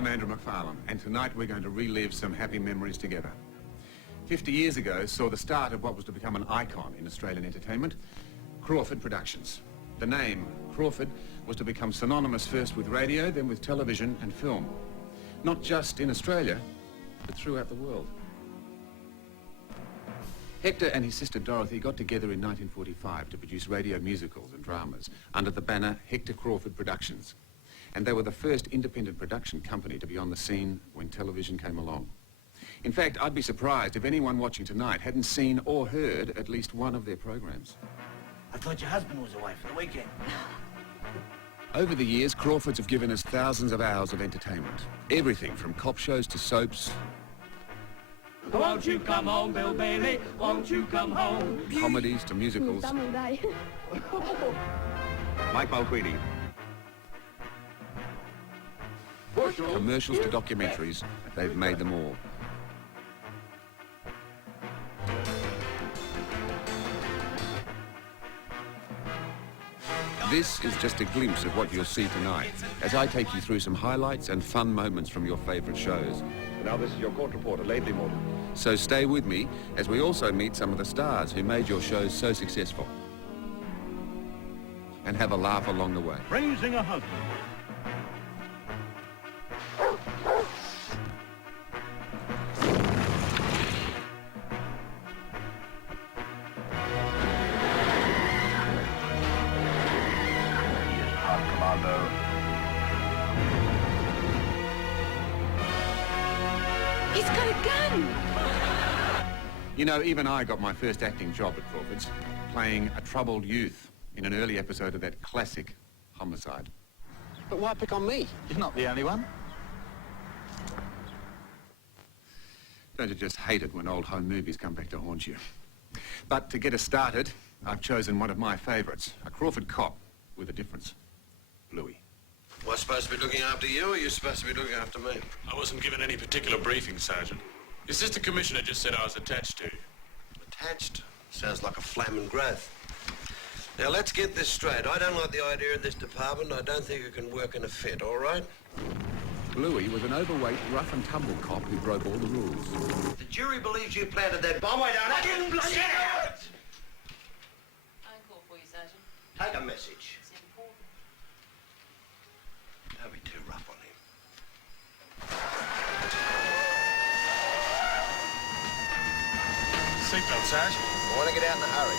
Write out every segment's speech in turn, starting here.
I'm Andrew McFarlane, and tonight we're going to relive some happy memories together. 50 years ago saw the start of what was to become an icon in Australian entertainment, Crawford Productions. The name, Crawford, was to become synonymous first with radio, then with television and film. Not just in Australia, but throughout the world. Hector and his sister Dorothy got together in 1945 to produce radio musicals and dramas under the banner Hector Crawford Productions. And they were the first independent production company to be on the scene when television came along. In fact, I'd be surprised if anyone watching tonight hadn't seen or heard at least one of their programs. I thought your husband was away for the weekend. Over the years, Crawfords have given us thousands of hours of entertainment. Everything from cop shows to soaps. Won't you come home, Bill Bailey? Won't you come home? Comedies to musicals. Mike Mulqueedy. Commercials to documentaries, they've made them all. This is just a glimpse of what you'll see tonight, as I take you through some highlights and fun moments from your favourite shows. Now this is your court reporter, Laidley Morton. So stay with me, as we also meet some of the stars who made your shows so successful. And have a laugh along the way. Raising a husband. He's got a gun! You know, even I got my first acting job at Crawford's, playing a troubled youth in an early episode of that classic Homicide. But why pick on me? He's not the only one. Don't you just hate it when old home movies come back to haunt you? But to get us started, I've chosen one of my favourites, a Crawford cop with a difference. Bluey. Was I supposed to be looking after you, or are you supposed to be looking after me? I wasn't given any particular briefing, Sergeant. The Assistant Commissioner just said I was attached to you. Attached? Sounds like a flaming growth. Now, let's get this straight. I don't like the idea of this department. I don't think it can work in a fit, all right? Bluey was an overweight, rough-and-tumble cop who broke all the rules. The jury believes you planted that bomb. I don't... I didn't bloody it! Phone call for you, Sergeant. Take a message. It's important. Don't be too rough on him. Seatbelt, Sarge. I want to get out in a hurry.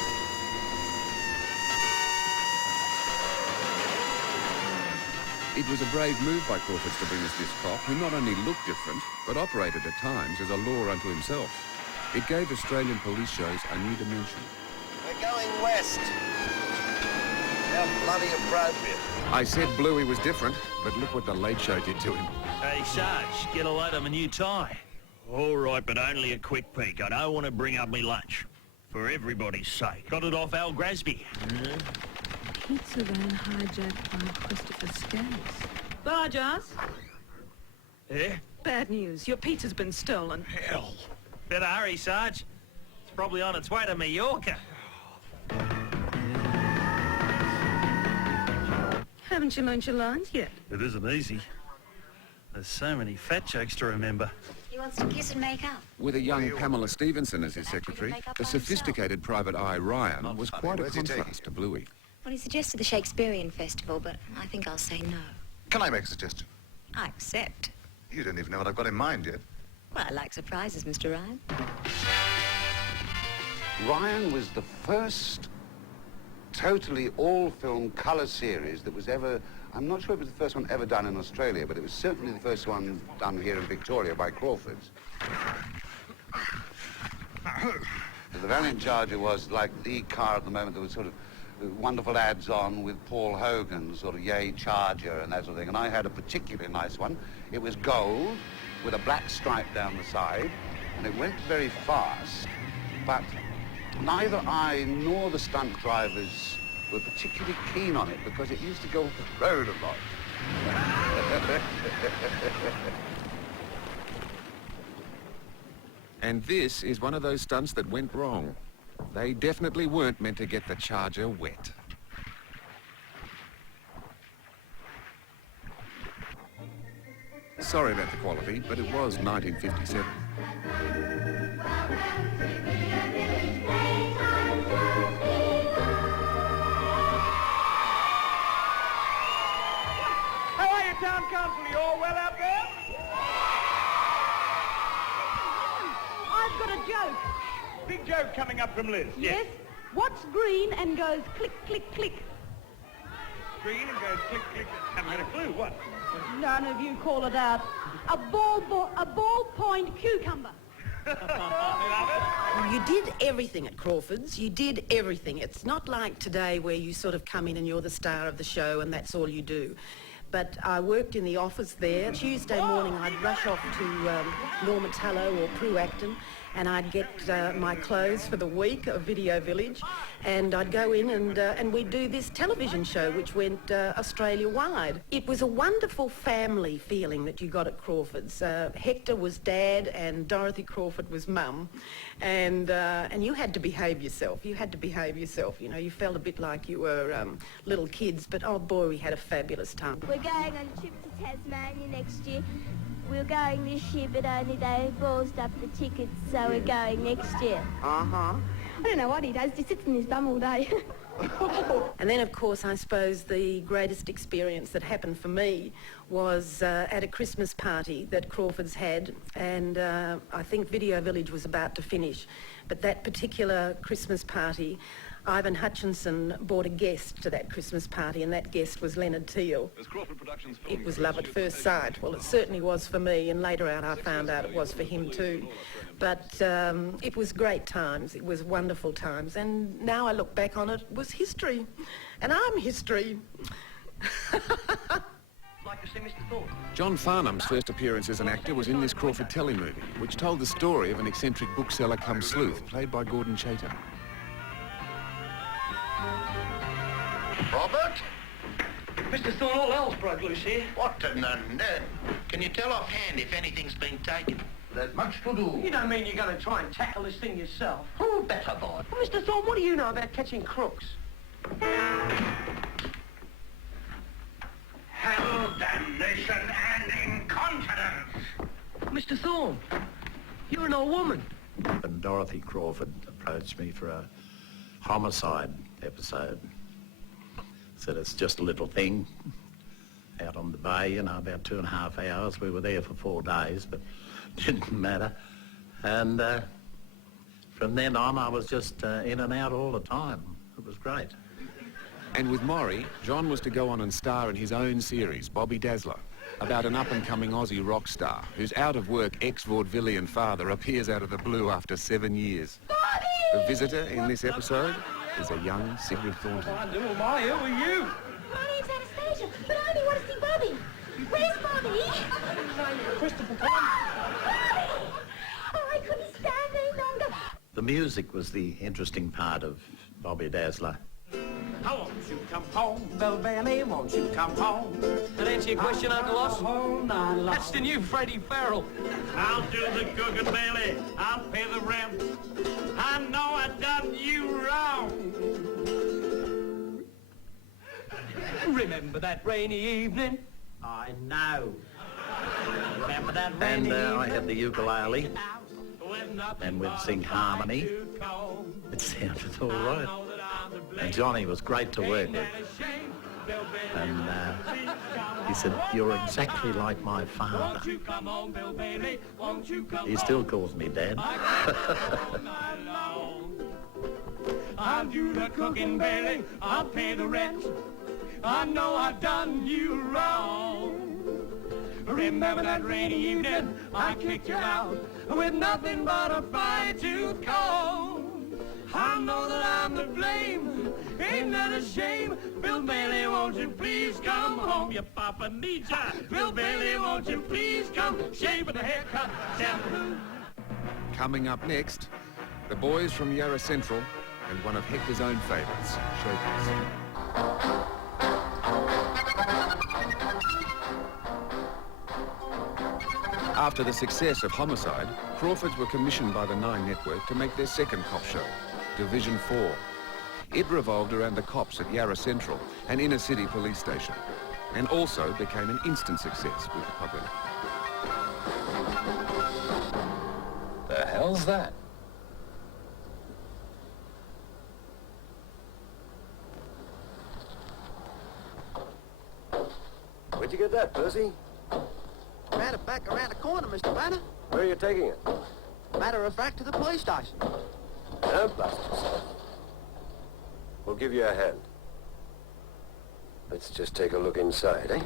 It was a brave move by Crawford to bring us this cop, who not only looked different, but operated at times as a law unto himself. It gave Australian police shows a new dimension. We're going west. How bloody appropriate. I said Bluey was different, but look what the Late Show did to him. Hey, Sarge, get a load of my new tie. All right, but only a quick peek. I don't want to bring up me lunch. For everybody's sake. Got it off Al Grasby. Pizza van hijacked by Christopher Scales. Barjas? Yeah? Bad news. Your pizza's been stolen. Hell. Better hurry, Sarge. It's probably on its way to Mallorca. Haven't you learned your lines yet? It isn't easy. There's so many fat jokes to remember. He wants to kiss and make up. With a young Pamela Stevenson as his secretary, the sophisticated private eye Ryan was quite a contrast to Bluey. Well, he suggested the Shakespearean Festival, but I think I'll say no. Can I make a suggestion? I accept. You don't even know what I've got in mind yet. Well, I like surprises, Mr. Ryan. Ryan was the first totally all-film colour series that was ever... I'm not sure it was the first one ever done in Australia, but it was certainly the first one done here in Victoria by Crawford's. The Valiant Charger was like the car at the moment. There was sort of wonderful ads on with Paul Hogan's sort of Yay Charger and that sort of thing. And I had a particularly nice one. It was gold with a black stripe down the side, and it went very fast, but neither I nor the stunt drivers were particularly keen on it because it used to go off the road a lot. And this is one of those stunts that went wrong. They definitely weren't meant to get the Charger wet. sorry about the quality, but it was 1957. How are you, Town Council? You all well out there? I've got a joke. Big joke coming up from Liz. Yes? What's green and goes click, click, click? Green and goes click, click. Haven't got a clue. What? None of you call it out. A ballpoint cucumber. You did everything at Crawford's. You did everything. It's not like today where you sort of come in and you're the star of the show and that's all you do. But I worked in the office there. Tuesday morning I'd rush off to Normatallow or Prue Acton and I'd get my clothes for the week of Video Village and I'd go in and we'd do this television show which went Australia-wide. It was a wonderful family feeling that you got at Crawford's. Hector was dad and Dorothy Crawford was mum and you had to behave yourself. You had to behave yourself, you know. You felt a bit like you were little kids, but oh boy, we had a fabulous time. We're going on a trip to Tasmania next year. We're going this year, but only they ballsed up the tickets, so we're going next year. Uh-huh. I don't know what he does. He sits in his bum all day. And then, of course, I suppose the greatest experience that happened for me was at a Christmas party that Crawford's had, and I think Video Village was about to finish. But that particular Christmas party, Ivan Hutchinson brought a guest to that Christmas party, and that guest was Leonard Teale. It was love at first sight. Well, it certainly was for me, and later out I found out it was for him too. But it was great times. It was wonderful times. And now I look back on it, it was history. And I'm history. Like to see Mr. Thorpe? John Farnham's first appearance as an actor was in this Crawford telemovie, which told the story of an eccentric bookseller come sleuth, played by Gordon Chater. Robert? Mr. Thorne, all hell's broke loose here. What in the net? Can you tell offhand if anything's been taken? There's much to do. You don't mean you're going to try and tackle this thing yourself? Who better, boy? Well, Mr. Thorne, what do you know about catching crooks? Hell, damnation, and incontinence! Mr. Thorne, you're an old woman. And Dorothy Crawford approached me for a homicide episode. Said it's just a little thing out on the bay, you know, about 2.5 hours. We were there for 4 days, but it didn't matter. And from then on, I was just in and out all the time. It was great. And with Maury, John was to go on and star in his own series, Bobby Dazzler, about an up-and-coming Aussie rock star whose out-of-work ex-vaudevillian father appears out of the blue after 7 years. Bobby! The visitor in this episode is a young Sigrid Thornton. I do, my, who are you? My name's Anastasia, but I only want to see Bobby. Where's Bobby? Christopher Bobby! Oh, I couldn't stand any longer. The music was the interesting part of Bobby Dazzler. I won't you come home, Bell Bailey, won't you come home? That answer your question, Uncle Os? That's the new Freddie Farrell. I'll do the cooking, Bailey. I'll pay the rent. I know I done you wrong. Remember that rainy evening? I know. Remember that rainy And evening? I had the ukulele, and we'd sing harmony. It sounded all right. And Johnny was great to work with. And he said, "You're exactly like my father." He still calls me Dad. I'll do the cooking, Bailey. I'll pay the rent. I know I've done you wrong. Remember that rainy evening I kicked you out with nothing but a fine-tooth comb. I know that I'm to blame. Ain't that a shame? Bill Bailey, won't you please come home? Your papa needs ya. Bill Bailey, won't you please come? Shave and a haircut, shampoo. Coming up next, the boys from Yarra Central and one of Hector's own favourites, Showbiz. After the success of Homicide, Crawfords were commissioned by the Nine Network to make their second cop show, Division 4. It revolved around the cops at Yarra Central, an inner-city police station, and also became an instant success with the public. hell's that? Where'd you get that, Percy? Ran it back around the corner, Mr. Banner. Where are you taking it? Matter of fact, to the police station. Don't blast yourself. We'll give you a hand. Let's just take a look inside, eh?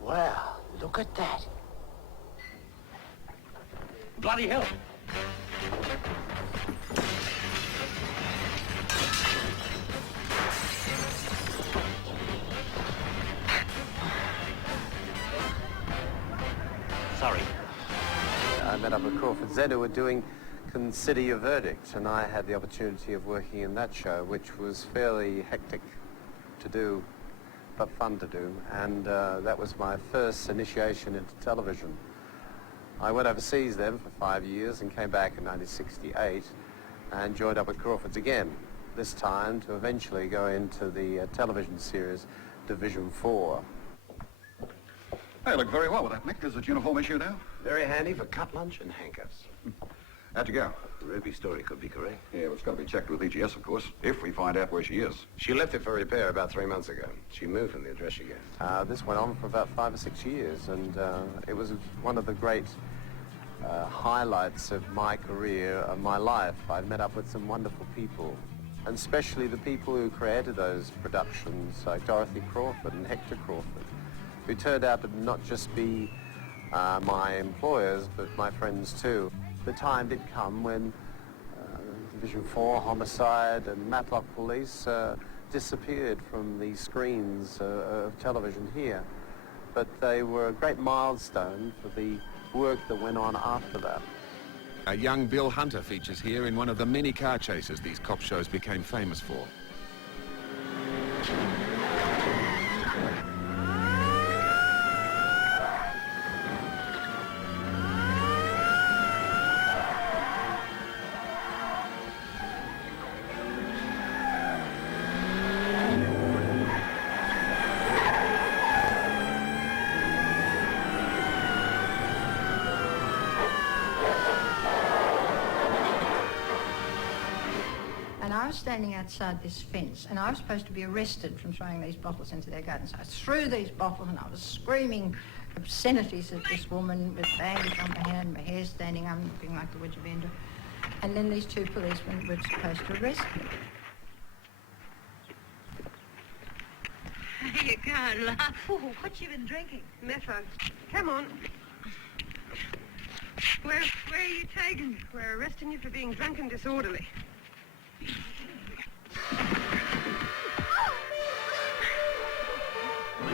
Well, look at that. Bloody hell. Sorry. I met up with Crawford Z, who were doing Consider Your Verdict, and I had the opportunity of working in that show, which was fairly hectic to do, but fun to do, and that was my first initiation into television. I went overseas then for 5 years and came back in 1968 and joined up with Crawford's again, this time to eventually go into the television series Division 4. Hey, look very well with that, Nick. Is it uniform issue now? Very handy for cut lunch and handcuffs. How'd you go? The Ruby story could be correct. Yeah, well, it's got to be checked with VHS, of course, if we find out where she is. She left it for repair about 3 months ago. She moved from the address you gave. This went on for about 5 or 6 years, and it was one of the great highlights of my career, of my life. I met up with some wonderful people, and especially the people who created those productions, like Dorothy Crawford and Hector Crawford, who turned out to not just be my employers, but my friends too. The time did come when Division 4, Homicide and Matlock Police disappeared from the screens of television here. But they were a great milestone for the work that went on after that. A young Bill Hunter features here in one of the many car chases these cop shows became famous for. I was standing outside this fence, and I was supposed to be arrested from throwing these bottles into their garden. So I threw these bottles, and I was screaming obscenities at this woman with bandage on my hand, my hair standing up, looking like the witch of Endor. And then these two policemen were supposed to arrest me. You can't laugh. Oh, what you been drinking? Metro. Come on. Where are you taking me? We're arresting you for being drunk and disorderly.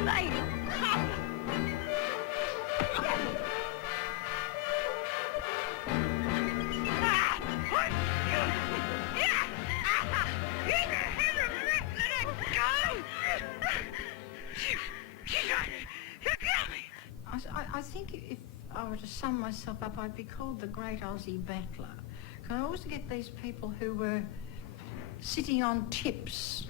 Lady! I think if I were to sum myself up, I'd be called the Great Aussie Battler. Because I always get these people who were sitting on tips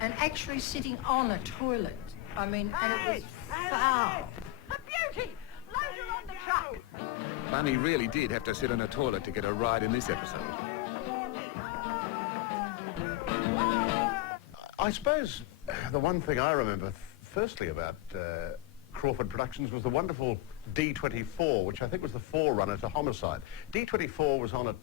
and actually sitting on a toilet. I mean, and it was foul. A beauty! Load her on the truck! Bunny really did have to sit on a toilet to get a ride in this episode. I suppose the one thing I remember firstly about Crawford Productions was the wonderful D24, which I think was the forerunner to Homicide. D24 was on at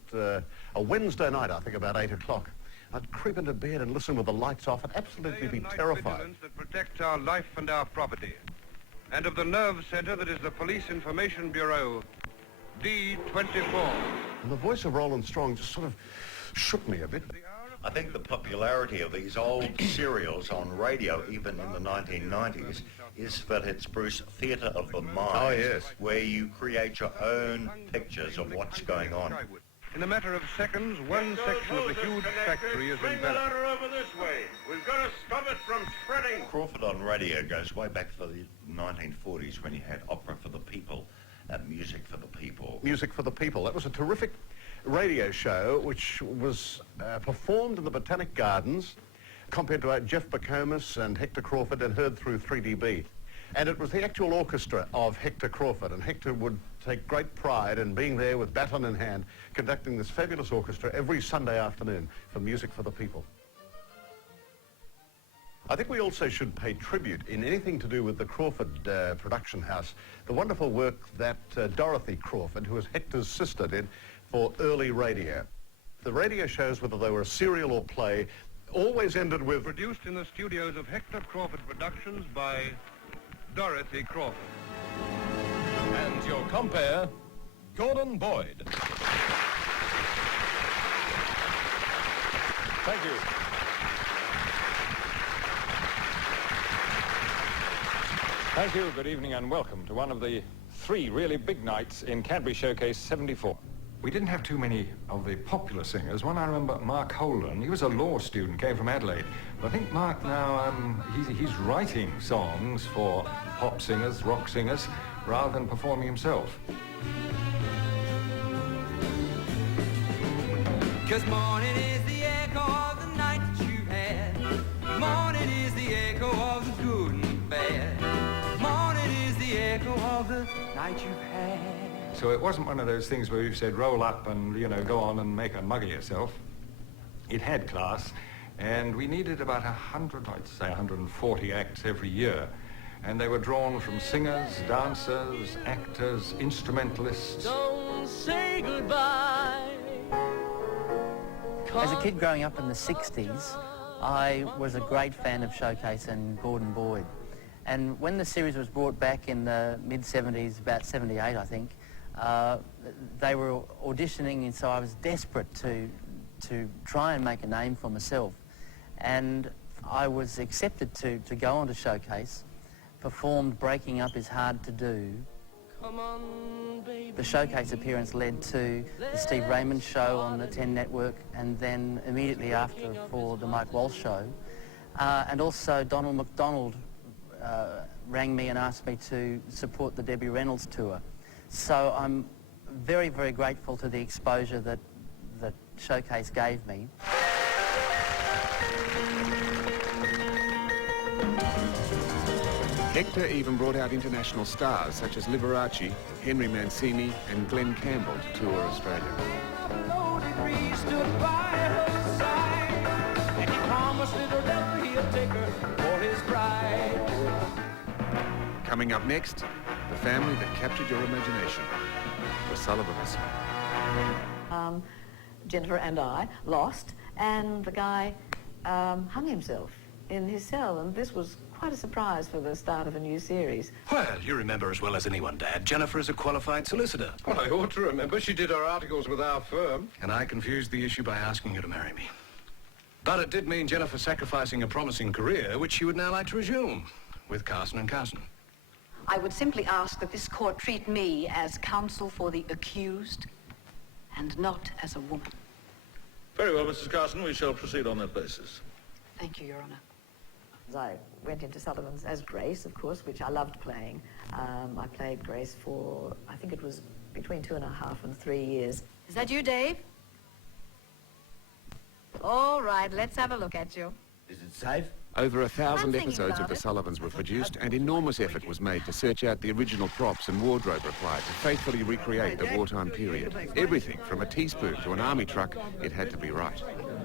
a Wednesday night, I think about 8 o'clock. I'd creep into bed and listen with the lights off and absolutely be terrified. That protects our life and our property. And of the nerve center that is the Police Information Bureau, D24. And the voice of Roland Strong just sort of shook me a bit. I think the popularity of these old serials on radio, even in the 1990s, is that it's Bruce theatre of the mind. Oh, yes. Where you create your own pictures of what's going on. In a matter of seconds, one section of the huge factory is Bring the enveloped. ladder over this way. We've got to stop it from spreading. Crawford on radio goes way back for the 1940s when you had opera for the people and music for the people. Music for the People. That was a terrific radio show which was performed in the Botanic Gardens, compared to Jeff Bacomas and Hector Crawford, and heard through 3DB. And it was the actual orchestra of Hector Crawford, and Hector would take great pride in being there with baton in hand, conducting this fabulous orchestra every Sunday afternoon for Music for the People. I think we also should pay tribute in anything to do with the Crawford production house, the wonderful work that Dorothy Crawford, who was Hector's sister, did for early radio. The radio shows, whether they were a serial or play, always ended with... Produced in the studios of Hector Crawford Productions by Dorothy Crawford. And your compere, Gordon Boyd. Thank you. Thank you, good evening and welcome to one of the 3 really big nights in Cadbury Showcase 74. We didn't have too many of the popular singers. One I remember, Mark Holden, he was a law student, came from Adelaide. But I think Mark now, he's writing songs for pop singers, rock singers, rather than performing himself. 'Cause morning is the echo of the night that you had. Morning is the echo of the good and bad. Morning is the echo of the night you've had. So it wasn't one of those things where you said roll up and, you know, go on and make a mug of yourself. It had class, and we needed about 100, I'd say 140 acts every year. And they were drawn from singers, dancers, actors, instrumentalists. Don't say goodbye. As a kid growing up in the 60s, I was a great fan of Showcase and Gordon Boyd. And when the series was brought back in the mid-70s, about 78 I think, they were auditioning, and so I was desperate to try and make a name for myself. And I was accepted to go on to Showcase, performed Breaking Up Is Hard to Do. Come on, baby. The Showcase appearance led to the Steve Raymond show on the 10 network, and then immediately after for the Mike Walsh show. And also Donald McDonald rang me and asked me to support the Debbie Reynolds tour. So I'm very, very grateful to the exposure that Showcase gave me. Hector even brought out international stars such as Liberace, Henry Mancini and Glenn Campbell to tour Australia. Coming up next, the family that captured your imagination, the Sullivans. Jennifer and I lost, and the guy hung himself in his cell, and this was quite a surprise for the start of a new series. Well, you remember as well as anyone, Dad. Jennifer is a qualified solicitor. Well, I ought to remember. She did her articles with our firm. And I confused the issue by asking her to marry me. But it did mean Jennifer sacrificing a promising career, which she would now like to resume, with Carson and Carson. I would simply ask that this court treat me as counsel for the accused and not as a woman. Very well, Mrs. Carson, we shall proceed on that basis. Thank you, Your Honour. I went into Sullivan's as Grace, of course, which I loved playing. I played Grace for, I think it was between 2.5 and 3 years. Is that you, Dave? All right, let's have a look at you. Is it safe? Over 1,000 thinking episodes of about The it. Sullivans were produced, and enormous effort was made to search out the original props and wardrobe required to faithfully recreate the wartime period. Everything from a teaspoon to an army truck, it had to be right.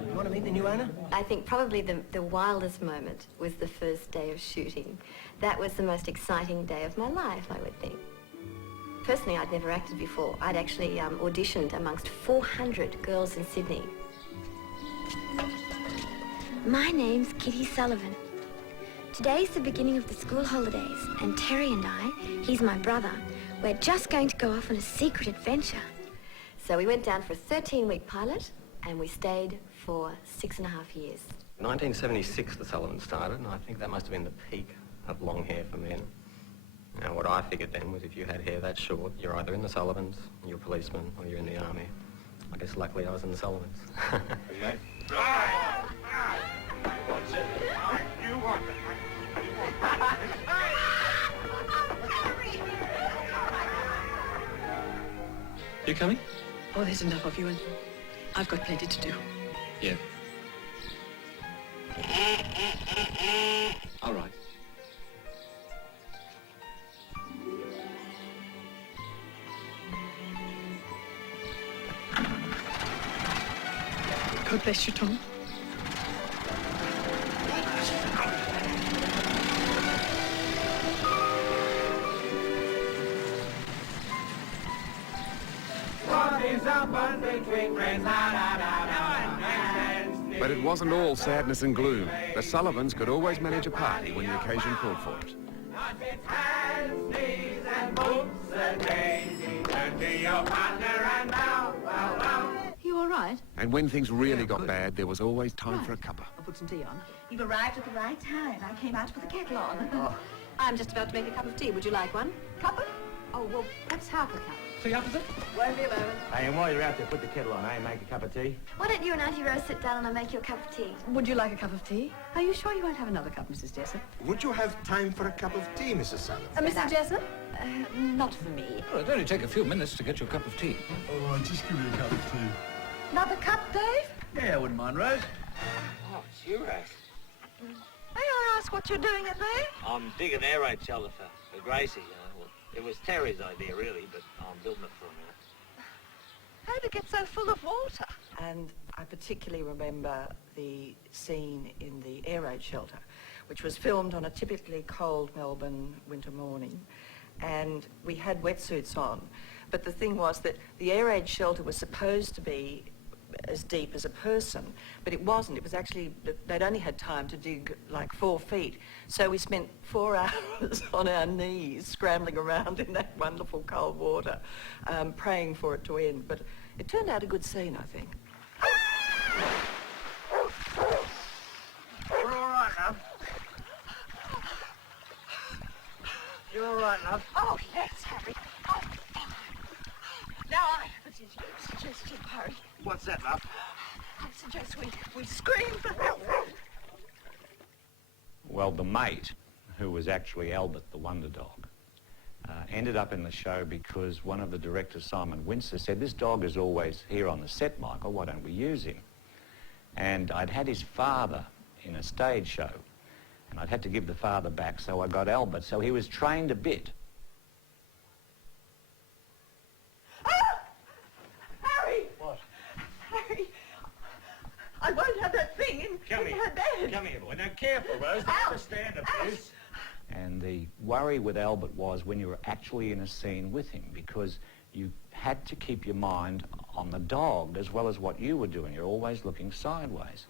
You want to meet the new owner? I think probably the wildest moment was the first day of shooting. That was the most exciting day of my life, I would think. Personally, I'd never acted before. I'd actually auditioned amongst 400 girls in Sydney. My name's Kitty Sullivan. Today's the beginning of the school holidays, and Terry and I, he's my brother, we're just going to go off on a secret adventure. So we went down for a 13-week pilot, and we stayed for 6.5 years. 1976 the Sullivans started, and I think that must have been the peak of long hair for men. Now, what I figured then was if you had hair that short, you're either in the Sullivans, you're a policeman, or you're in the army. I guess luckily I was in the Sullivans. You coming? Oh, there's enough of you, and I've got plenty to do. Yeah. All right. God bless you, Tom. But it wasn't all sadness and gloom. The Sullivans could always manage a party when the occasion called for it. You all right? And when things really got bad, there was always time for a cuppa. I'll put some tea on. You've arrived at the right time. I came out with the kettle on. I'm just about to make a cup of tea. Would you like one? Cuppa? Oh, well, that's half a cup. Tea opposite? Won't be a moment. Hey, and while you're out there, put the kettle on, and make a cup of tea. Why don't you and Auntie Rose sit down and I'll make you a cup of tea? Would you like a cup of tea? Are you sure you won't have another cup, Mrs. Jessup? Would you have time for a cup of tea, Mrs. Sullivan? Mrs. Jessup? Not for me. Well, it'd only take a few minutes to get you a cup of tea. Oh, just give me a cup of tea. Another cup, Dave? Yeah, I wouldn't mind, Rose. Oh, it's you, Rose. May I ask what you're doing in there? I'm digging air raid shelter for Gracie. Well, it was Terry's idea, really, but I'm building it for a minute. How did it get so full of water? And I particularly remember the scene in the air raid shelter, which was filmed on a typically cold Melbourne winter morning. And we had wetsuits on. But the thing was that the air raid shelter was supposed to be as deep as a person, but it wasn't. It was actually, they'd only had time to dig like 4 feet. So we spent 4 hours on our knees scrambling around in that wonderful cold water, praying for it to end. But it turned out a good scene, I think. You're all right, love. You're all right, love. Oh, yes, Harry. Oh. Now I suggest you hurry. What's that, love? I suggest we scream for help. Well, the mate, who was actually Albert the Wonder Dog, ended up in the show because one of the directors, Simon Windsor, said, this dog is always here on the set, Michael, why don't we use him? And I'd had his father in a stage show, and I'd had to give the father back, so I got Albert. So he was trained a bit. Harry! What? Harry! I won't have that thing in her bed. Come here, boy. Now, careful, Rose. Don't understand abuse. And the worry with Albert was when you were actually in a scene with him, because you had to keep your mind on the dog as well as what you were doing. You're always looking sideways.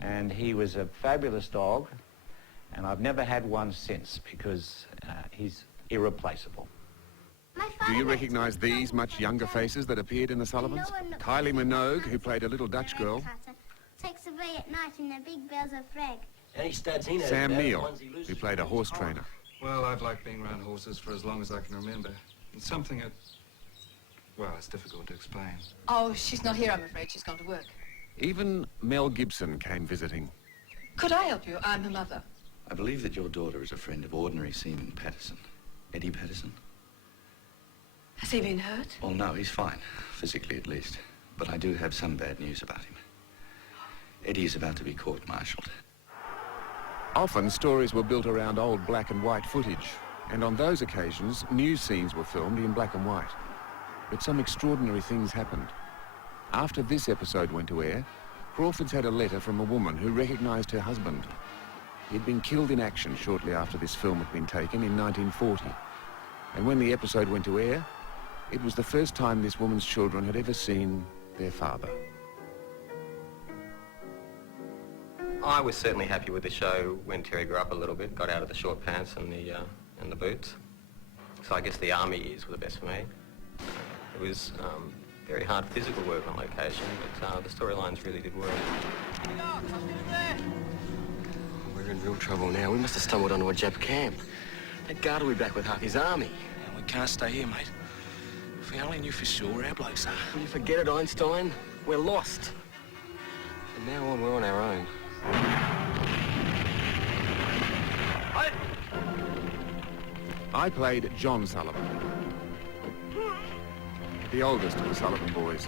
And he was a fabulous dog, and I've never had one since because he's irreplaceable. Do you recognise these much younger faces that appeared in The Sullivans? Kylie Minogue, who played a little Dutch girl. Takes away at night in the big bells of Freg. Any studs he knows Sam about, Neill, the ones he loses who played a horse trainer. Well, I've liked being around horses for as long as I can remember. It's something that, well, it's difficult to explain. Oh, she's not here, I'm afraid. She's gone to work. Even Mel Gibson came visiting. Could I help you? I'm her mother. I believe that your daughter is a friend of ordinary Seaman Patterson. Eddie Patterson? Has he been hurt? Well, no, he's fine. Physically, at least. But I do have some bad news about him. Eddie is about to be court-martialed. Often, stories were built around old black and white footage, and on those occasions, news scenes were filmed in black and white. But some extraordinary things happened. After this episode went to air, Crawford's had a letter from a woman who recognised her husband. He'd been killed in action shortly after this film had been taken in 1940. And when the episode went to air, it was the first time this woman's children had ever seen their father. I was certainly happy with the show when Terry grew up a little bit, got out of the short pants and the boots. So I guess the army years were the best for me. It was very hard physical work on location, but the storylines really did work. We're in real trouble now. We must have stumbled onto a Jap camp. That guard will be back with half his army. And we can't stay here, mate. If we only knew for sure where our blokes are. Will you forget it, Einstein? We're lost. From now on, we're on our own. I played John Sullivan, the oldest of the Sullivan boys.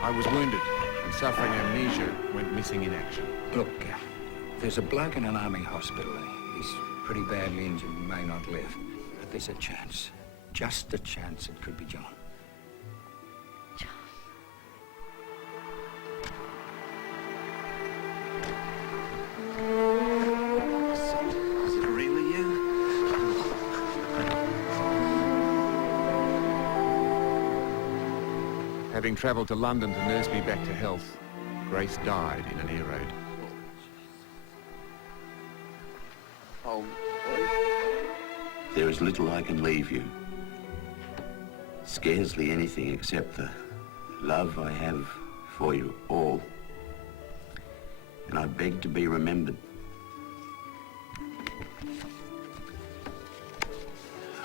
I was wounded and suffering amnesia, went missing in action. Look, there's a bloke in an army hospital. He's pretty badly injured and may not live. But there's a chance. just a chance it could be John. Is it really you? Having travelled to London to nurse me back to health, Grace died in an air raid. Oh, There is little I can leave you. Scarcely anything except the love I have for you all. And I beg to be remembered.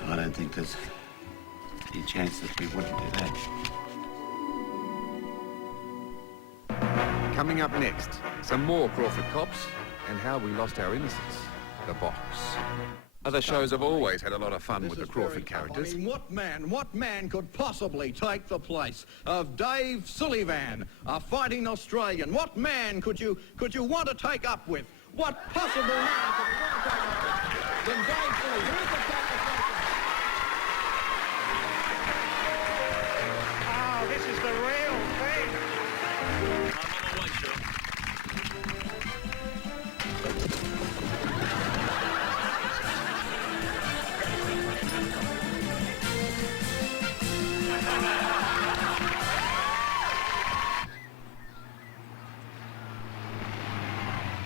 I don't think there's any chance that we wouldn't do that. Coming up next, some more Crawford cops and how we lost our innocence. The box. Other shows have always had a lot of fun with the Crawford characters. I mean, what man could possibly take the place of Dave Sullivan, a fighting Australian? What man could you want to take up with? What possible man could you want to take up with than Dave Sullivan? Who's the Oh, this is the real thing. I'm on my way, sir.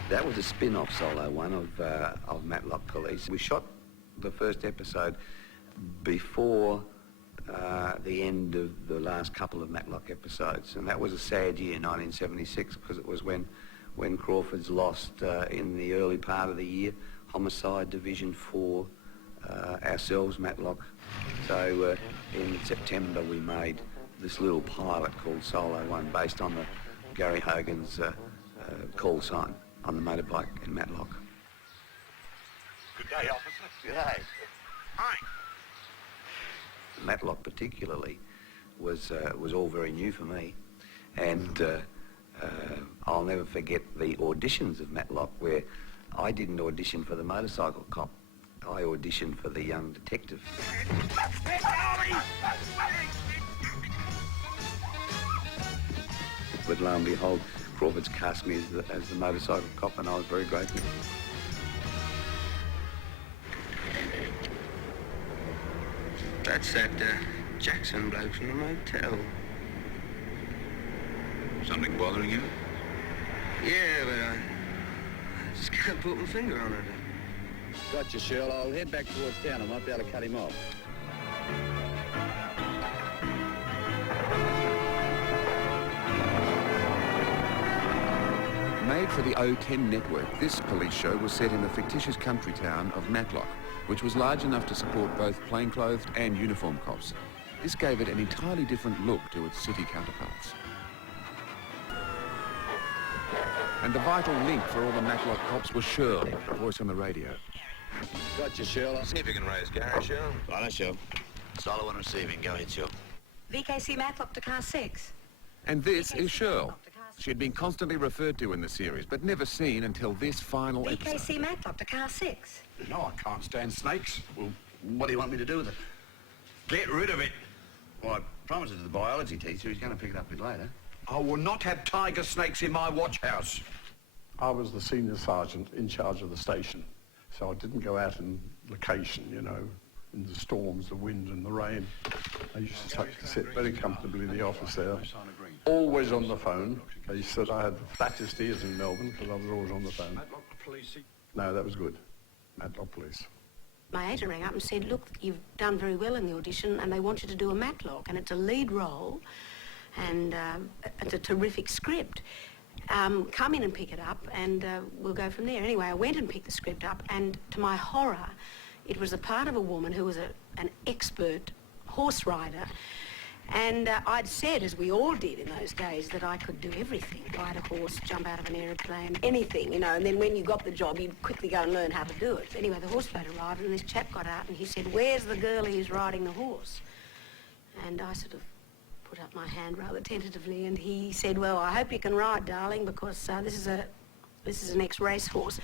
That was a spin-off solo one of Matlock Police. We shot the first episode before the end of the last couple of Matlock episodes, and that was a sad year, 1976, because it was when Crawford's lost in the early part of the year, Homicide Division 4, ourselves, Matlock. So in September we made this little pilot called Solo 1, based on the Gary Hogan's call sign on the motorbike in Matlock. Good day, officer. Good day. Hi. Matlock particularly was all very new for me, and I'll never forget the auditions of Matlock, where I didn't audition for the motorcycle cop. I auditioned for the young detective. But lo and behold, Crawford's cast me as the motorcycle cop, and I was very grateful. That's that Jackson bloke from the motel. Something bothering you? Yeah, but I just can't put my finger on it. Gotcha, Shirl. I'll head back towards town. I might be able to cut him off. Made for the O10 network, this police show was set in the fictitious country town of Matlock, which was large enough to support both plainclothed and uniformed cops. This gave it an entirely different look to its city counterparts. And the vital link for all the Matlock cops was Shirl, the voice on the radio. Gotcha, Shirl. See if you can raise Gary, Shirl. Righto, Shirl. Solo 1 receiving. Go ahead, Shirl. VKC Matlock to car 6. And this is Shirl. She had been constantly referred to in the series, but never seen until this final episode. VKC Matlock to car 6. No, I can't stand snakes. Well, what do you want me to do with it? Get rid of it. Well, I promised it to the biology teacher. He's going to pick it up a bit later. I will not have tiger snakes in my watch house. I was the senior sergeant in charge of the station, so I didn't go out in location, you know, in the storms, the wind and the rain. I used to sit very comfortably in the office there, always on the phone. They said I had the flattest ears in Melbourne because I was always on the phone. No, that was good. Matlock Police. My agent rang up and said, look, you've done very well in the audition and they want you to do a Matlock, and it's a lead role and it's a terrific script. Come in and pick it up and we'll go from there. Anyway, I went and picked the script up, and to my horror, it was the part of a woman who was an expert horse rider. And I'd said, as we all did in those days, that I could do everything. Ride a horse, jump out of an aeroplane, anything, you know. And then when you got the job, you'd quickly go and learn how to do it. Anyway, the horse boat arrived and this chap got out and he said, where's the girl who's riding the horse? And I sort of put up my hand rather tentatively, and he said, well, I hope you can ride, darling, because this is an ex-race horse.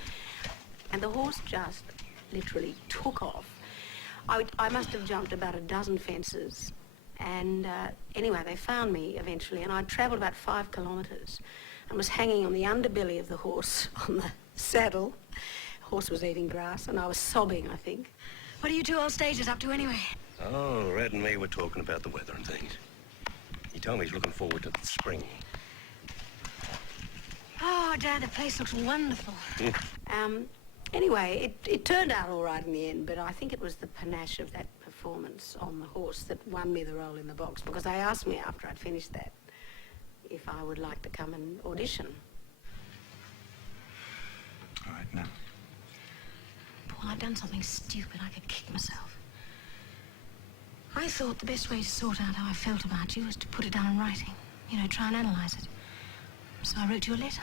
And the horse just literally took off. I must have jumped about a dozen fences. And anyway, they found me eventually, and I'd travelled about 5 kilometres and was hanging on the underbelly of the horse on the saddle. The horse was eating grass, and I was sobbing, I think. What are you two old stagers up to anyway? Oh, Red and me were talking about the weather and things. He told me he's looking forward to the spring. Oh, Dad, the place looks wonderful. Anyway, it turned out all right in the end, but I think it was the panache of that performance on the horse that won me the role in the box, because they asked me after I'd finished that if I would like to come and audition. All right, now. Paul, I've done something stupid. I could kick myself. I thought the best way to sort out how I felt about you was to put it down in writing. You know, try and analyse it. So I wrote you a letter.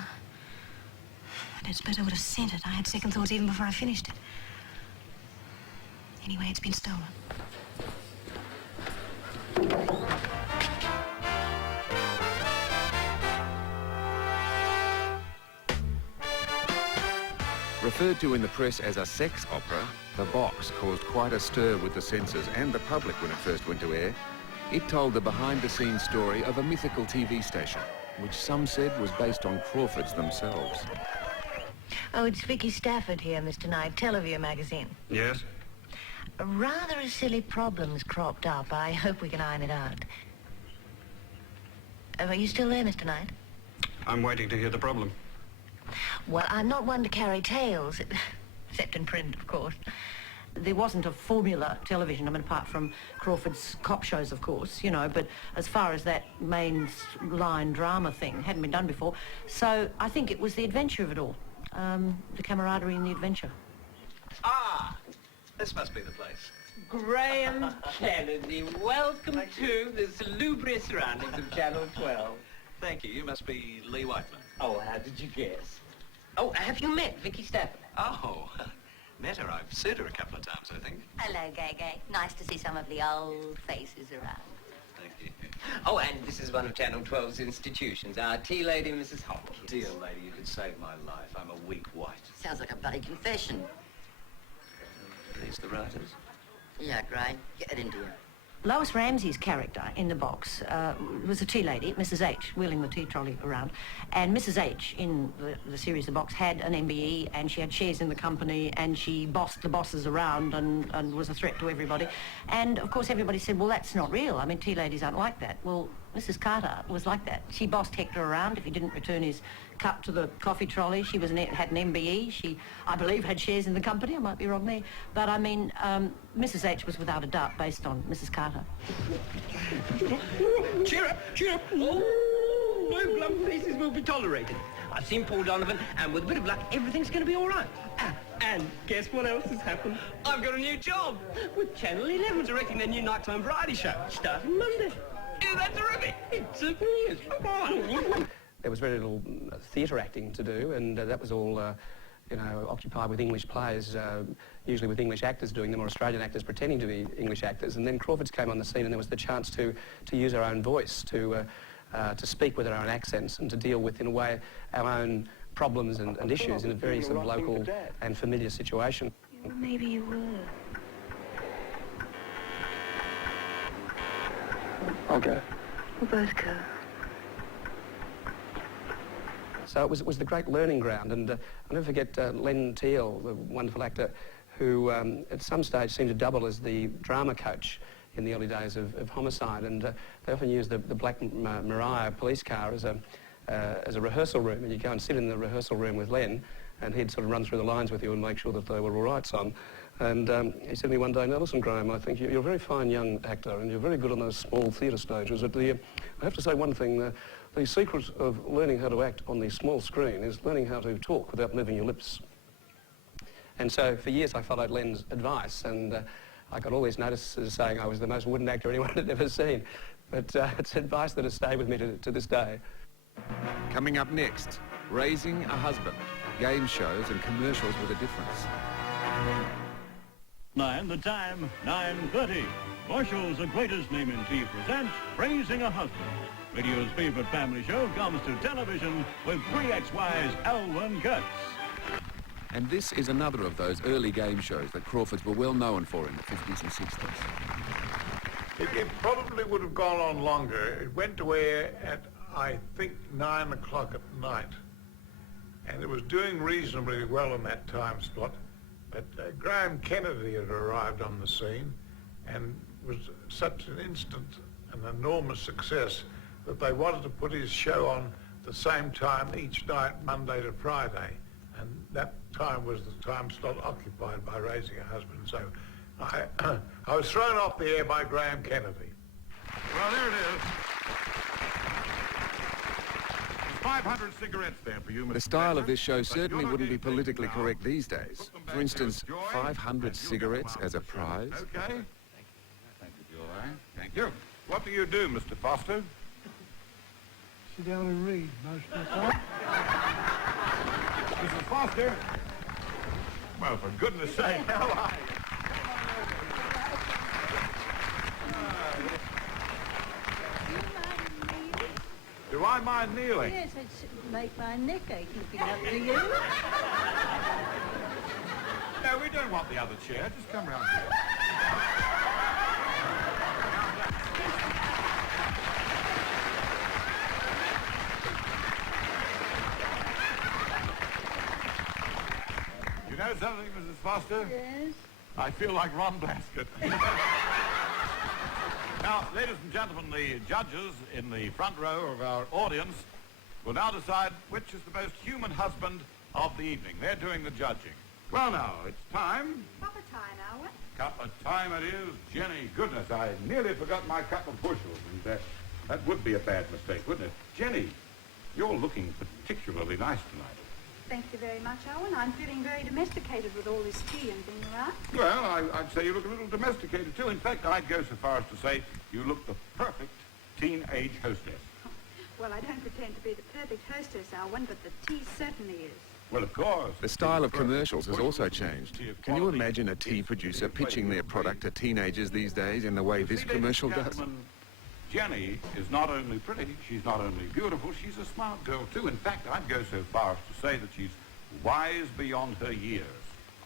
I don't suppose I would have sent it. I had second thoughts even before I finished it. Anyway, it's been stolen. Referred to in the press as a sex opera, The Box caused quite a stir with the censors and the public when it first went to air. It told the behind-the-scenes story of a mythical TV station, which some said was based on Crawford's themselves. Oh, it's Vicky Stafford here, Mr. Knight, Teleview magazine. Yes? Rather a silly problem's cropped up. I hope we can iron it out. Are you still there, Mr. Knight? I'm waiting to hear the problem. Well, I'm not one to carry tales, except in print, of course. There wasn't a formula television, I mean, apart from Crawford's cop shows, of course, you know, but as far as that main line drama thing hadn't been done before. So I think it was the adventure of it all, the camaraderie and the adventure. Ah, this must be the place. Graham Kennedy, welcome to the salubrious surroundings of Channel 12. Thank you. You must be Lee Whiteman. Oh, how did you guess? Oh, have you met Vicky Stafford? Oh, met her. I've seen her a couple of times, I think. Hello, Gay. Nice to see some of the old faces around. Thank you. Oh, and this is one of Channel 12's institutions, our tea lady, Mrs. Hopkins. Dear lady, you could save my life. I'm a weak white. Sounds like a bloody confession. These the writers? Yeah, Gray. Get into you. Lois Ramsey's character in the box was a tea lady, Mrs. H, wheeling the tea trolley around. And Mrs. H, in the series The Box, had an MBE, and she had shares in the company, and she bossed the bosses around and was a threat to everybody. And, of course, everybody said, well, that's not real. I mean, tea ladies aren't like that. Well, Mrs. Carter was like that. She bossed Hector around if he didn't return his cup to the coffee trolley. She had an MBE. She, I believe, had shares in the company. I might be wrong there. But, I mean, Mrs. H was without a doubt based on Mrs. Carter. Cheer up. Oh, no glum faces will be tolerated. I've seen Paul Donovan, and with a bit of luck, everything's going to be all right. And guess what else has happened? I've got a new job with Channel 11, directing their new nighttime variety show, starting Monday. Isn't that terrific? It certainly is. Come on. There was very little theatre acting to do, and that was all, occupied with English plays, usually with English actors doing them, or Australian actors pretending to be English actors. And then Crawford's came on the scene, and there was the chance to use our own voice, to speak with our own accents, and to deal with, in a way, our own problems and issues in a very sort of local and familiar situation. Well, maybe you were. I'll go. We'll both go. So it was the great learning ground, and I'll never forget Len Teal, the wonderful actor, who at some stage seemed to double as the drama coach in the early days of Homicide, and they often used the Black Mariah police car as a rehearsal room, and you go and sit in the rehearsal room with Len, and he'd sort of run through the lines with you and make sure that they were all right, son. And he said to me one day, "Now listen, Graham, I think you're a very fine young actor, and you're very good on those small theatre stages. I have to say one thing, the secret of learning how to act on the small screen is learning how to talk without moving your lips." And so for years I followed Len's advice, and I got all these notices saying I was the most wooden actor anyone had ever seen. But it's advice that has stayed with me to this day. Coming up next, Raising a Husband, game shows and commercials with a difference. 9, the time, 9:30. Marshall's The Greatest Name in Tea presents Raising a Husband. Radio's favorite family show comes to television with 3XY's Alwyn Kurtz. And this is another of those early game shows that Crawfords were well known for in the 50s and 60s. It probably would have gone on longer. It went to air at, I think, 9 o'clock at night. And it was doing reasonably well in that time slot. But Graham Kennedy had arrived on the scene and was such an instant and enormous success that they wanted to put his show on the same time each night, Monday to Friday. And that time was the time slot occupied by Raising a Husband. So I was thrown off the air by Graham Kennedy. Well, there it is. 500 cigarettes there for you, Mr. The style of this show certainly wouldn't be politically correct these days. For instance, 500 cigarettes as a prize. Okay. Thank you, Joy. Thank you. What do you do, Mr. Foster? Sit down and read most of the time. Mrs. Foster? Well, for goodness sake, how are you? Do I mind kneeling? Yes, it's make my neck ache looking up to you. No, we don't want the other chair. Just come round here. You know something, Mrs. Foster? Yes? I feel like Ron Blaskett. Now, ladies and gentlemen, the judges in the front row of our audience will now decide which is the most human husband of the evening. They're doing the judging. Well, now, it's time. Cup of time, Owen. Cup of time it is. Jenny, goodness, I nearly forgot my cup of bushels. And that would be a bad mistake, wouldn't it? Jenny, you're looking particularly nice tonight. Thank you very much, Owen. I'm feeling very domesticated with all this tea and thing around. Well, I'd say you look a little domesticated, too. In fact, I'd go so far as to say you look the perfect teenage hostess. Well, I don't pretend to be the perfect hostess, Owen, but the tea certainly is. Well, of course. The style of commercials has also changed. Can you imagine a tea producer pitching their product to teenagers these days in the way this commercial does? Jenny is not only pretty, she's not only beautiful, she's a smart girl, too. In fact, I'd go so far as to say that she's wise beyond her years.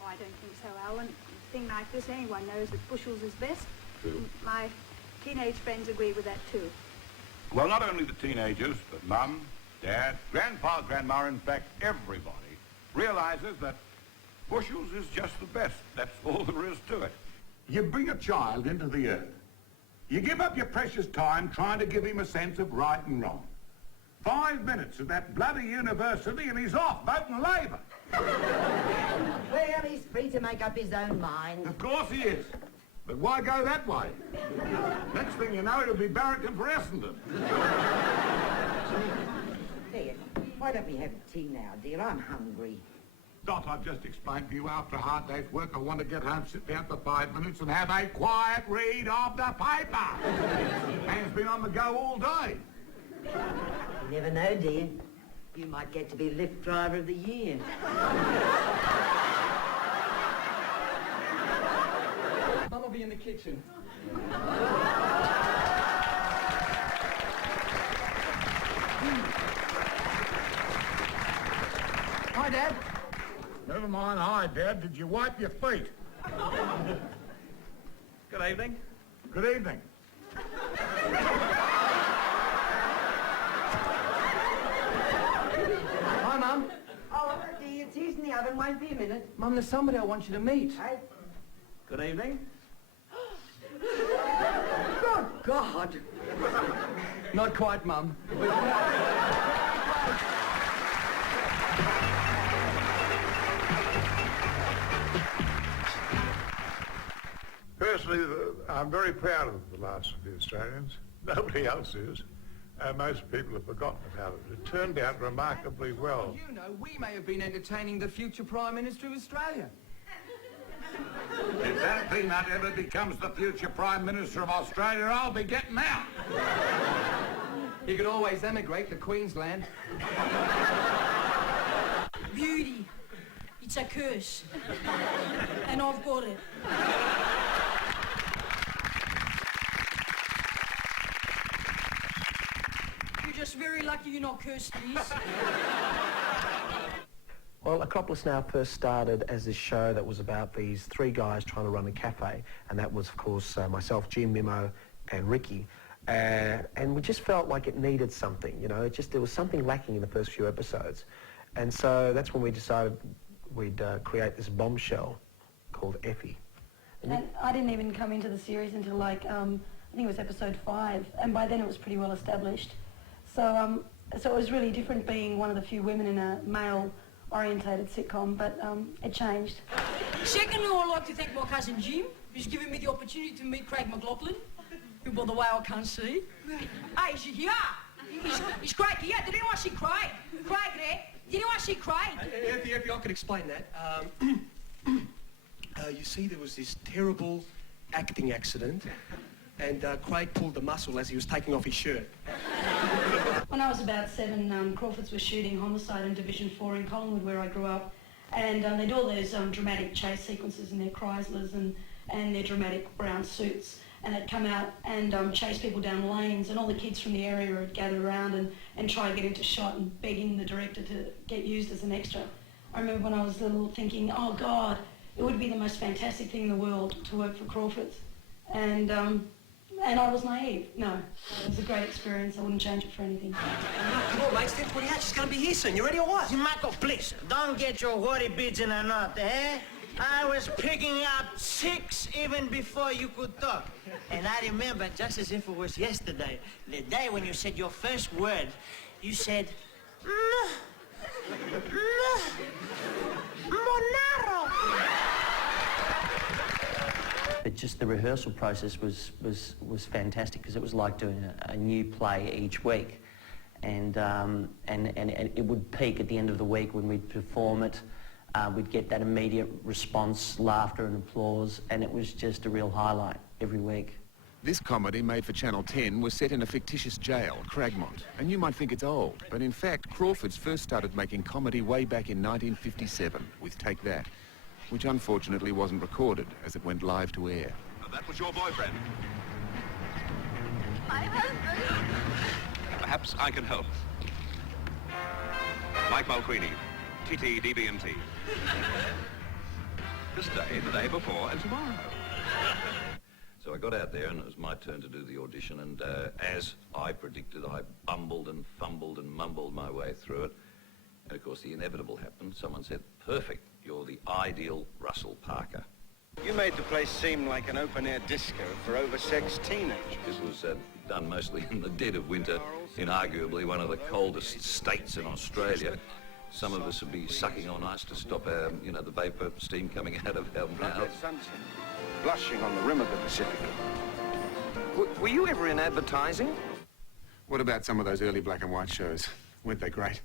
Oh, I don't think so, Owen. A thing like this, anyone knows that bushels is best. True. My teenage friends agree with that, too. Well, not only the teenagers, but Mum, Dad, Grandpa, Grandma, in fact, everybody realizes that bushels is just the best. That's all there is to it. You bring a child into the earth. You give up your precious time trying to give him a sense of right and wrong. 5 minutes at that bloody university and he's off voting Labour. Well, he's free to make up his own mind. Of course he is. But why go that way? Next thing you know, it'll be barracking for Essendon. There, why don't we have tea now, dear? I'm hungry. Dot, I've just explained to you after a hard day's work, I want to get home, sit down for 5 minutes and have a quiet read of the paper. Man's been on the go all day. You never know, dear. You might get to be lift driver of the year. Mum will be in the kitchen. Hi, Dad. Never mind, hi, Dad. Did you wipe your feet? Good evening. Good evening. Hi, Mum. Oh, dear, tea's in the oven. Won't be a minute. Mum, there's somebody I want you to meet. Hey. Good evening. Good God. Not quite, Mum. Personally, I'm very proud of the last of the Australians. Nobody else is. Most people have forgotten about it. It turned out remarkably well. You know, we may have been entertaining the future Prime Minister of Australia. If that peanut ever becomes the future Prime Minister of Australia, I'll be getting out. You could always emigrate to Queensland. Beauty. It's a curse. And I've got it. You're just very lucky you're not cursed, Liz. Well, Acropolis Now first started as this show that was about these three guys trying to run a cafe, and that was, of course, myself, Jim, Mimo, and Ricky. And we just felt like it needed something, you know, there was something lacking in the first few episodes. And so that's when we decided we'd create this bombshell called Effie. And I didn't even come into the series until like, I think it was episode 5, and by then it was pretty well established. So it was really different being one of the few women in a male-orientated sitcom, but it changed. Secondly, I'd like to thank my cousin Jim, who's given me the opportunity to meet Craig McLaughlin, who, by the way, I can't see. Hey, is he here? Is Craig here? Did anyone see Craig? Craig there? Did anyone see Craig? Effie, I can explain that. You see, there was this terrible acting accident, and Craig pulled the muscle as he was taking off his shirt. When I was about 7, Crawfords were shooting Homicide in Division 4 in Collingwood, where I grew up, and they'd all those dramatic chase sequences in their Chryslers and their dramatic brown suits, and they'd come out and chase people down lanes, and all the kids from the area would gather around and try to get into shot and begging the director to get used as an extra. I remember when I was little thinking, oh God, it would be the most fantastic thing in the world to work for Crawford. And I was naive. No, it was a great experience. I wouldn't change it for anything. Come on, mate, step 48. She's going to be here soon. You ready or what? Michael, please, don't get your worry beads in a knot, eh? I was picking up 6 even before you could talk. And I remember, just as if it was yesterday, the day when you said your first word. You said, Monaro. But just the rehearsal process was fantastic, because it was like doing a new play each week, and it would peak at the end of the week when we'd perform it. We'd get that immediate response, laughter and applause, and it was just a real highlight every week. This comedy, made for Channel 10, was set in a fictitious jail, Cragmont. And you might think it's old, but in fact, Crawfords first started making comedy way back in 1957 with Take That, which unfortunately wasn't recorded as it went live to air. That was your boyfriend. My husband. Perhaps I can help. Mike Mulqueeny, TT, DB&T. This day, the day before, and tomorrow. So I got out there and it was my turn to do the audition, and as I predicted, I bumbled and fumbled and mumbled my way through it. And of course the inevitable happened. Someone said, perfect, you're the ideal Russell Parker. You made the place seem like an open-air disco for oversexed teenagers. This was done mostly in the dead of winter in arguably one of the coldest states in Australia. Some of us would be sucking on ice to stop our, the vapor steam coming out of our mouths. Blushing on the rim of the Pacific. Were you ever in advertising? What about some of those early black and white shows? Weren't they great?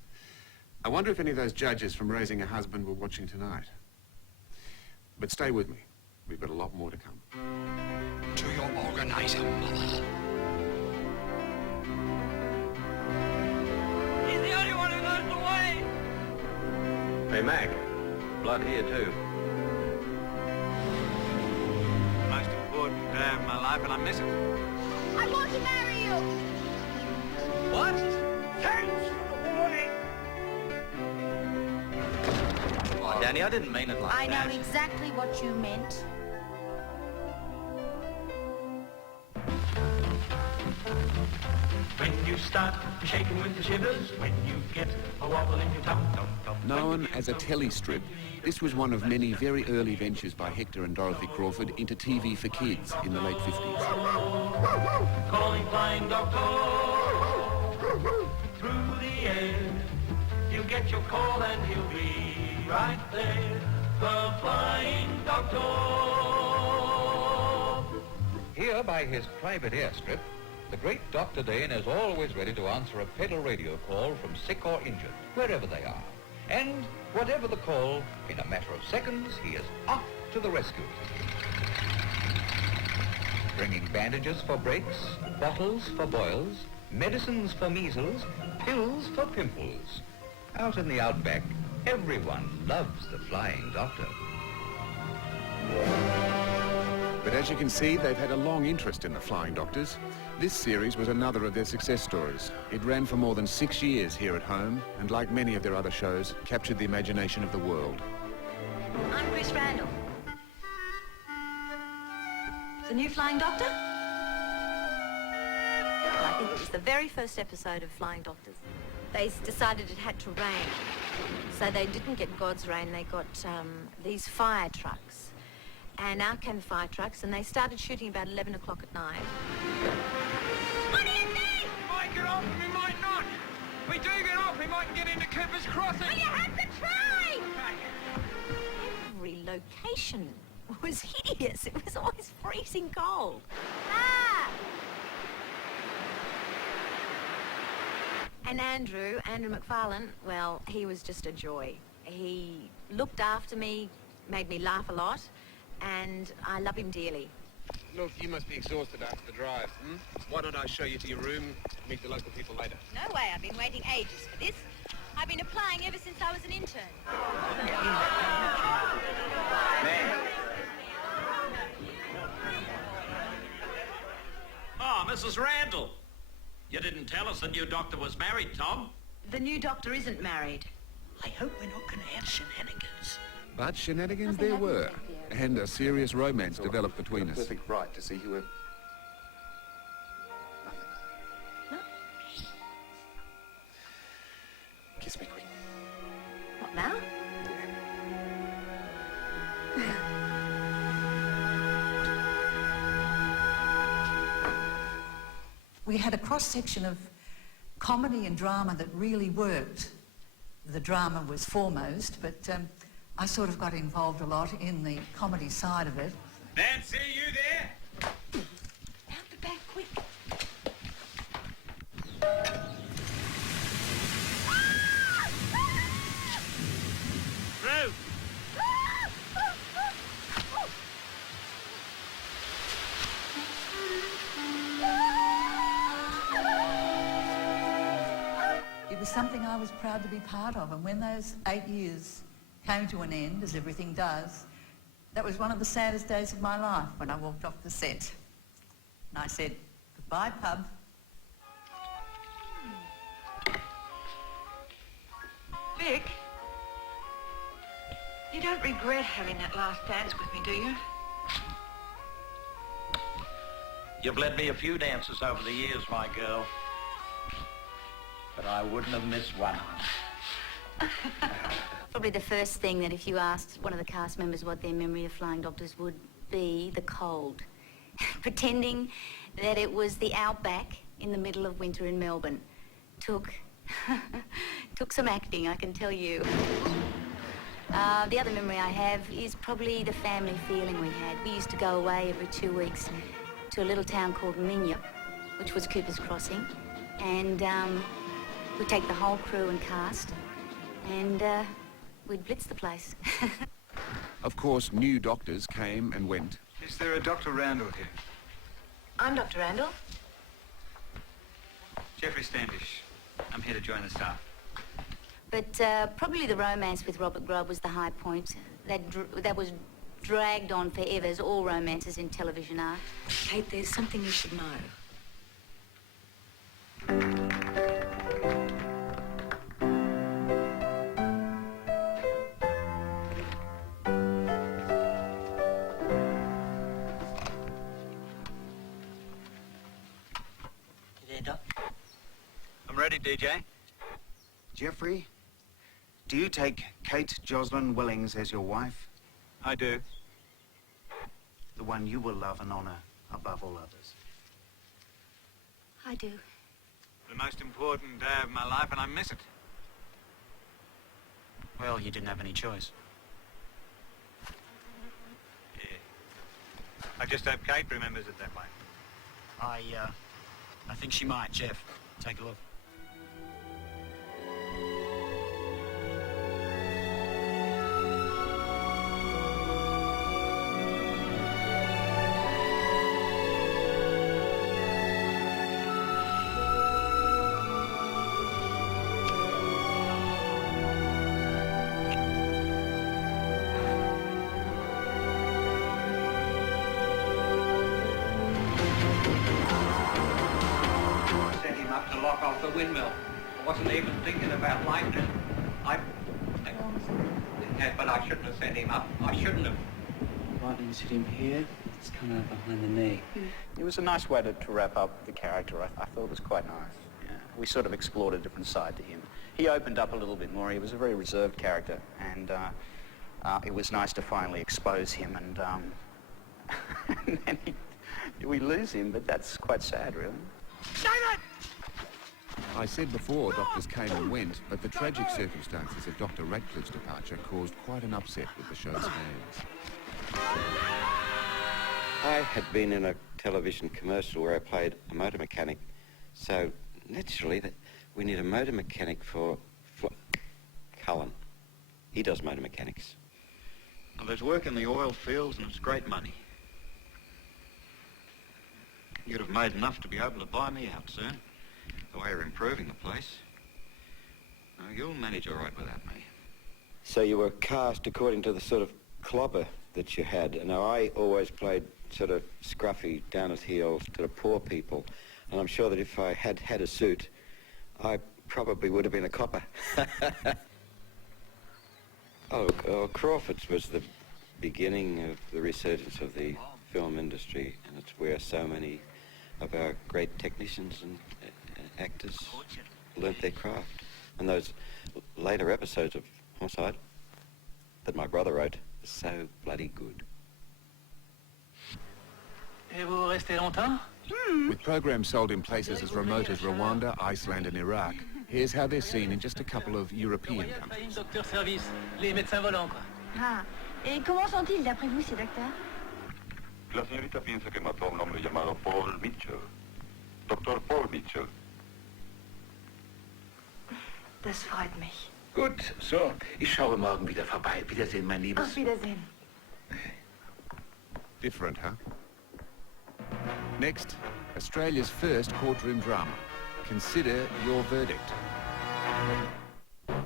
I wonder if any of those judges from Raising a Husband were watching tonight. But stay with me. We've got a lot more to come. To your organizer, mother. He's the only one who knows the way. Hey, Mac. Blood here, too. Most important day of my life, and I miss it. I want to marry you. What? Thanks for the warning. Oh, Danny, I didn't mean it like I that. know exactly what you meant. When you start shaking with the shivers, when you get a wobble in your tum tum tum. Known as a telestrip, this was one of many very early ventures by Hector and Dorothy Crawford into TV for kids in the late 50s. Calling flying doctor through the air. He'll get your call and he'll be right there. The flying doctor. Here by his private airstrip, the great Dr. Dane is always ready to answer a pedal radio call from sick or injured, wherever they are. And whatever the call, in a matter of seconds, he is off to the rescue. Bringing bandages for breaks, bottles for boils, medicines for measles, pills for pimples. Out in the outback, everyone loves the Flying Doctor. But But as you can see, they've had a long interest in the Flying Doctors. This series was another of their success stories. It ran for more than 6 years here at home, and like many of their other shows, captured the imagination of the world. I'm Chris Randall. The new Flying Doctor? Well, I think it was the very first episode of Flying Doctors. They decided it had to rain, so they didn't get God's rain, they got these fire trucks. And out came the fire trucks, and they started shooting about 11 o'clock at night. What do you think? We might get off and we might not. If we do get off, we mightn't get into Cooper's Crossing. Well, you have to try! Every location was hideous. It was always freezing cold. Ah! And Andrew McFarlane, well, he was just a joy. He looked after me, made me laugh a lot, and I love him dearly. Look, you must be exhausted after the drive, hmm? Why don't I show you to your room, meet the local people later? No way, I've been waiting ages for this. I've been applying ever since I was an intern. Oh, Mrs. Randall. You didn't tell us the new doctor was married, Tom. The new doctor isn't married. I hope we're not going to have shenanigans. But shenanigans there were, and a serious romance developed between us. Perfect right to see who were... Kiss me quick. What now? We had a cross-section of comedy and drama that really worked. The drama was foremost, but I sort of got involved a lot in the comedy side of it. Nancy, you there? Out the back, quick. Through. It was something I was proud to be part of, and when those 8 years came to an end, as everything does, that was one of the saddest days of my life when I walked off the set. And I said, goodbye, pub. Vic, you don't regret having that last dance with me, do you? You've led me a few dances over the years, my girl. But I wouldn't have missed one. Probably the first thing that if you asked one of the cast members what their memory of Flying Doctors would be, the cold. Pretending that it was the outback in the middle of winter in Melbourne. Took some acting, I can tell you. The other memory I have is probably the family feeling we had. We used to go away every 2 weeks to a little town called Minya, which was Cooper's Crossing, and we'd take the whole crew and cast, and we'd blitz the place. Of course, new doctors came and went. Is there a Dr. Randall here? I'm Dr. Randall. Jeffrey Standish. I'm here to join the staff. But probably the romance with Robert Grubb was the high point. That was dragged on forever, as all romances in television are. Kate, there's something you should know. You there, Doc? I'm ready, DJ. Jeffrey, do you take Kate Jocelyn Willings as your wife? I do. The one you will love and honor above all others. I do. The most important day of my life, and I miss it. Well, you didn't have any choice. Yeah. I just hope Kate remembers it that way. I think she might, Jeff. Take a look. forgot to lock off the windmill. I wasn't even thinking about lighting it. But I shouldn't have sent him up. I shouldn't have. Why don't you sit him here? It's coming up behind the knee. It was a nice way to wrap up the character. I thought it was quite nice. Yeah. We sort of explored a different side to him. He opened up a little bit more. He was a very reserved character, and it was nice to finally expose him, and then we lose him, but that's quite sad, really. David! I said before doctors came and went, but the tragic circumstances of Dr. Radcliffe's departure caused quite an upset with the show's fans. I had been in a television commercial where I played a motor mechanic, so naturally we need a motor mechanic for Cullen. He does motor mechanics. Well, there's work in the oil fields and it's great money. You'd have made enough to be able to buy me out soon, the way you're improving the place. Now, you'll manage all right without me. So you were cast according to the sort of clobber that you had. Now, I always played sort of scruffy, down at heels to the poor people, and I'm sure that if I had had a suit, I probably would have been a copper. Crawford's was the beginning of the resurgence of the film industry, and it's where so many of our great technicians and actors learnt their craft. And those later episodes of Homicide that my brother wrote are so bloody good. Et vous restez longtemps? With programs sold in places as remote as Rwanda, Iceland and Iraq, here's how they're seen in just a couple of European countries. Docteur service, les médecins volants, quoi. Ah, et comment sont-ils d'après vous, ces docteurs? La señorita piensa que mató a un hombre llamado Paul Mitchell. Dr. Paul Mitchell. Das freut mich. Gut, so. Ich schaue morgen wieder vorbei. Wiedersehen, mein Liebes. Auf Wiedersehen. Different, huh? Next, Australia's first courtroom drama. Consider Your Verdict.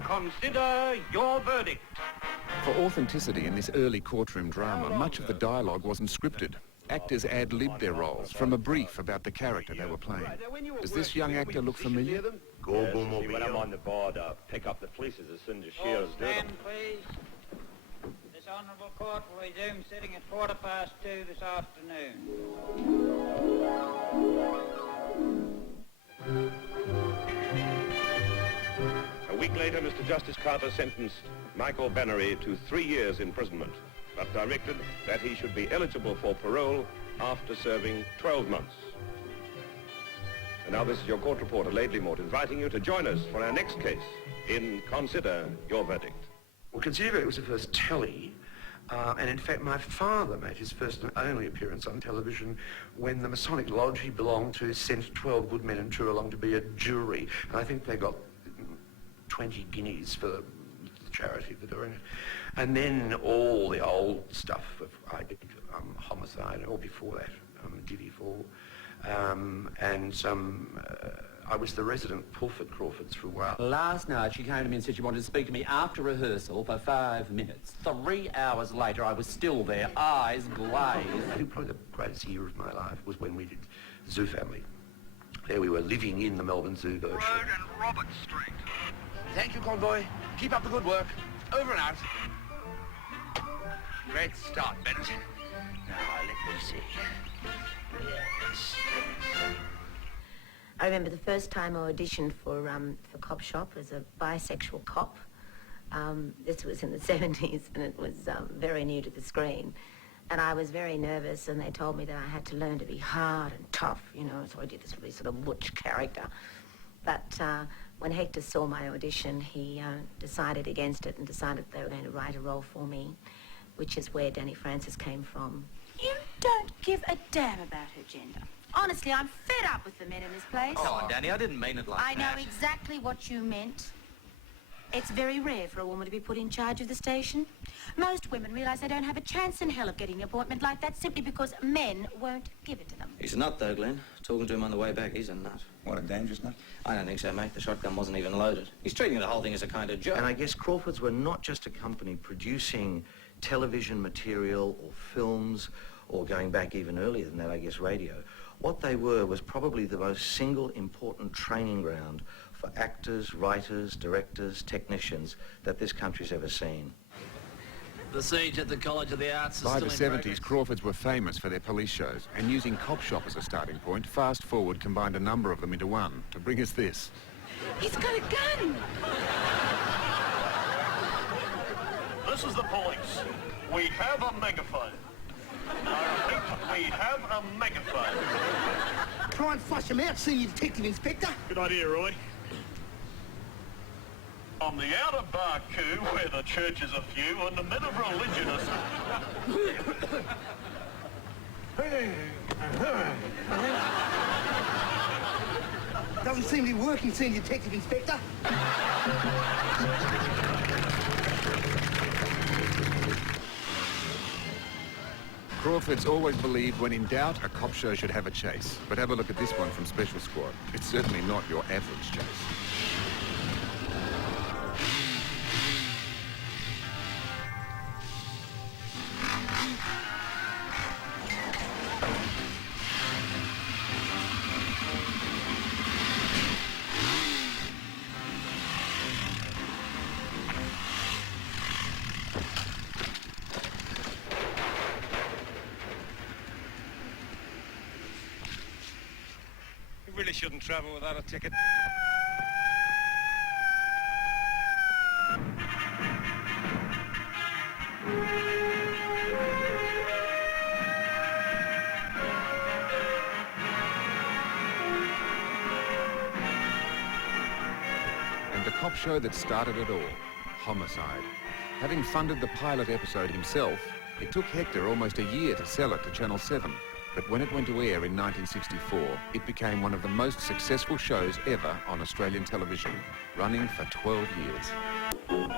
Consider your verdict. For authenticity in this early courtroom drama, much of the dialogue wasn't scripted. Actors ad-libbed their roles from a brief about the character they were playing. Does this young actor look familiar? See, when I'm on the board, pick up the fleeces as soon as shearers do them. Please. This honourable court will resume sitting at 2:15 this afternoon. A week later, Mr. Justice Carter sentenced Michael Bannery to 3 years imprisonment, but directed that he should be eligible for parole after serving 12 months. And now this is your court reporter, Laidley Mort, inviting you to join us for our next case in Consider Your Verdict. Well, Consider it was the first telly, and in fact my father made his first and only appearance on television when the Masonic Lodge he belonged to sent 12 good men and true along to be a jury, and I think they got 20 guineas for the charity for doing it. And then all the old stuff of I did Homicide, or before that, Divvy Fall, and some. I was the resident Pulford Crawfords for a while. Last night she came to me and said she wanted to speak to me after rehearsal for 5 minutes. 3 hours later I was still there, eyes glazed. I think probably the greatest year of my life was when we did Zoo Family. There we were living in the Melbourne Zoo virtually. Road and Robert Street. Thank you, convoy. Keep up the good work. Over and out. Great start, Bennett. Now, let me see. Yes. I remember the first time I auditioned for Cop Shop as a bisexual cop. This was in the 70s, and it was very new to the screen. And I was very nervous, and they told me that I had to learn to be hard and tough, you know, so I did this really sort of butch character. But when Hector saw my audition, he decided against it and decided they were going to write a role for me, which is where Danny Francis came from. You don't give a damn about her gender. Honestly, I'm fed up with the men in this place. Come on, Danny, I didn't mean it like I that. know exactly what you meant. It's very rare for a woman to be put in charge of the station. Most women realise they don't have a chance in hell of getting an appointment like that simply because men won't give it to them. He's a nut, though, Glenn. Talking to him on the way back, he's a nut. What, a dangerous nut? I don't think so, mate. The shotgun wasn't even loaded. He's treating the whole thing as a kind of joke. And I guess Crawfords were not just a company producing television material or films, or going back even earlier than that, I guess radio. What they were was probably the most single important training ground for actors, writers, directors, technicians that this country's ever seen. The siege at the College of the Arts is By still the in 70s, progress. Crawfords were famous for their police shows, and using Cop Shop as a starting point, Fast Forward combined a number of them into one to bring us this. He's got a gun! This is the police. We have a megaphone. I repeat, we have a megaphone. Try and flush him out, Senior Detective Inspector. Good idea, Roy. On the outer bar queue, where the churches are few and the men of religion are... Doesn't seem to be working, Senior Detective Inspector. Crawfords always believed when in doubt, a cop show should have a chase. But have a look at this one from Special Squad. It's certainly not your average chase. You really shouldn't travel without a ticket. And the cop show that started it all, Homicide. Having funded the pilot episode himself, it took Hector almost a year to sell it to Channel 7. But when it went to air in 1964, it became one of the most successful shows ever on Australian television, running for 12 years.